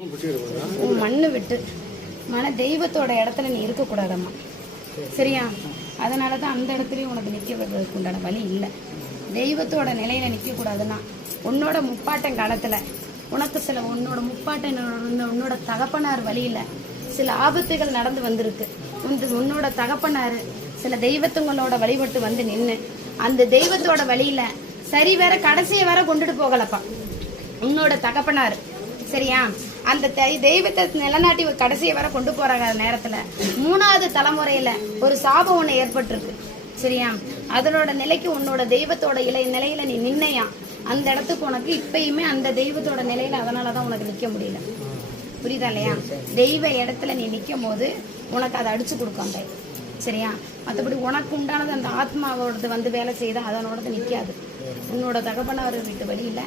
உன் மண்ணு விட்டு தெய்வத்தோட இடத்துல நீ இருக்கக்கூடாதம்மா, சரியா? அதனால தான் அந்த இடத்துலையும் உனக்கு நிற்க வர்றதுக்கு உண்டான வழி இல்லை. தெய்வத்தோட நிலையில நிற்கக்கூடாதுன்னா உன்னோட முப்பாட்டன் காலத்தில் உனக்கு சில உன்னோட முப்பாட்டன் உன்னோட தகப்பனார் வழியில் சில ஆபத்துகள் நடந்து வந்திருக்கு. உன்னோட தகப்பனார் சில தெய்வத்துங்களோட வழிபட்டு வந்து நின்று அந்த தெய்வத்தோட வழியில சரி வேற கடைசியை வேற கொண்டுட்டு போகலப்பா உன்னோட தகப்பனார், சரியா? அந்த தெய்வத்தை நிலநாட்டி கடைசியை வர கொண்டு போறாங்க நேரத்துல 3வது தலைமுறையில ஒரு சாபம் ஒண்ணு ஏற்பட்டிருக்கு, சரியா? அதனோட நிலைக்கு உன்னோட தெய்வத்தோட நிலையில நீ நின்னையா அந்த இடத்துக்கு உனக்கு இப்பயுமே அந்த தெய்வத்தோட நிலையில அதனாலதான் உனக்கு நிக்க முடியல, புரியுதா இல்லையா? தெய்வ இடத்துல நீ நிக்கும் போது உனக்கு அதை அடிச்சு கொடுக்கும் அந்த, சரியா? மற்றபடி உனக்கு உண்டானது அந்த ஆத்மாவோடது வந்து வேலை செய்தா அதனோடது நிக்காது. உன்னோட தகப்பனார் வீட்டு வழியில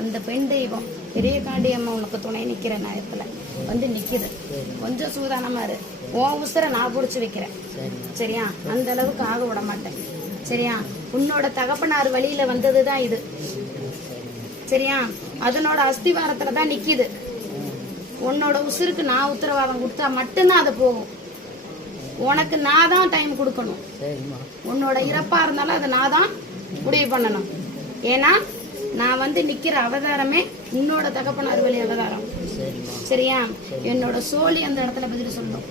அந்த பெண் தெய்வம் பெரிய காண்டி அம்மா உனக்கு துணை நிக்கிற நேரத்துல வந்து நிக்குது. கொஞ்சம் சூதானமா இரு, உன் உசுரை நான் புடிச்சு வைக்கிறேன், சரியா? அந்த அளவுக்கு ஆக விட மாட்டேன், சரியா? உன்னோட தகப்பனார் வழியில வந்ததுதான் இது, சரியா? அதனோட அஸ்திவாரத்துலதான் நிக்குது. உன்னோட உசுருக்கு நான் உத்தரவாதம் கொடுத்தா மட்டும்தான் அது போகும். உனக்கு நான் தான் டைம் கொடுக்கணும். உன்னோட இறப்பா இருந்தாலும் அதை நான் தான் முடிவு பண்ணணும். ஏன்னா நான் வந்து நிக்கிற அவதாரமே உன்னோட தகப்பனார் வழி அவதாரம், சரியா? என்னோட சோழி அந்த இடத்துல பதில் சொல்லணும்.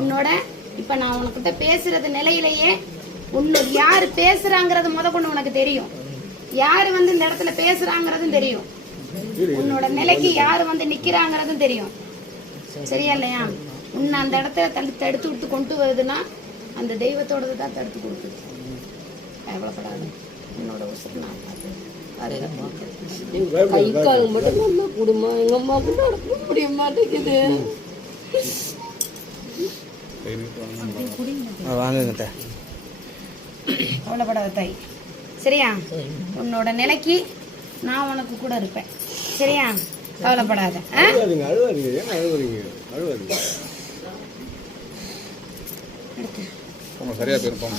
உன்னோட இப்ப நான் உனக்கிட்ட பேசுறது நிலையிலேயே யாரு பேசுறாங்கிறது கொண்டு உனக்கு தெரியும். யாரு வந்து இந்த இடத்துல பேசுறாங்கிறதும் தெரியும். உன்னோட நிலைக்கு யாரு வந்து நிக்கிறாங்கிறதும் தெரியும், சரியா இல்லையா? உன்னை அந்த இடத்துல தடுத்து விட்டு கொண்டு வருதுன்னா அந்த தெய்வத்தோடது தான் தடுத்து கொடுக்குது. கவலைப்படாது, உன்னோட உசுறு நான் பார்த்து கை கால் மட்டும் குடும்பம் எங்க அம்மா கூட நடக்க முடிய மாட்டேங்குது. கவலைப்படாத தாய், சரியா? உன்னோட நிலைக்கு நான் உனக்கு கூட இருப்பேன், சரியா? கவலைப்படாத. சரியா போயிருப்போம்.